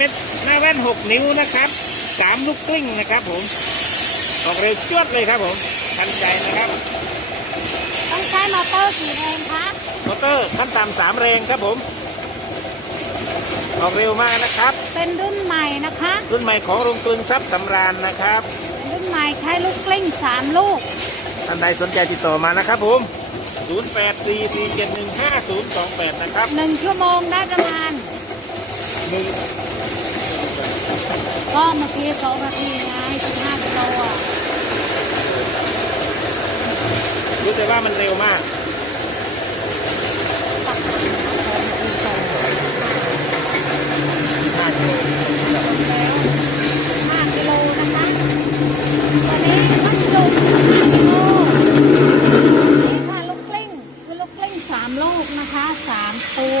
เมตรหน้าแว่น6นิ้วนะครับสามลูกกลิ้งนะครับผมออกเร็วจวดเลยครับผมทันใจนะครับ ต้องใช้มอเตอร์กี่แรงคะมอเตอร์ขั้นต่ำสามแรงครับผม ออกเร็วมากนะครับ เป็นรุ่นใหม่นะคะ รุ่นใหม่ของโรงกลึงทรัพย์สำราญนะครับเป็นรุ่นใหม่ใช้ลูกกลิ้งสามลูกท่านใดสนใจติดต่อมานะครับผม 0844715028 นะครับหนึ่งชั่วโมงได้ประมาณหนึ่ง ก็มื่อกี้สองนาทีไงสิบห้ากิโลอะรู้เลยว่ามันเร็วมากห้ากิโลห้ากิโลนะคะตอนนี้ห้ากิโกิโลค่ะลูกกลิ้งคือลูกกลิ้งสามลูกนะคะสามตัว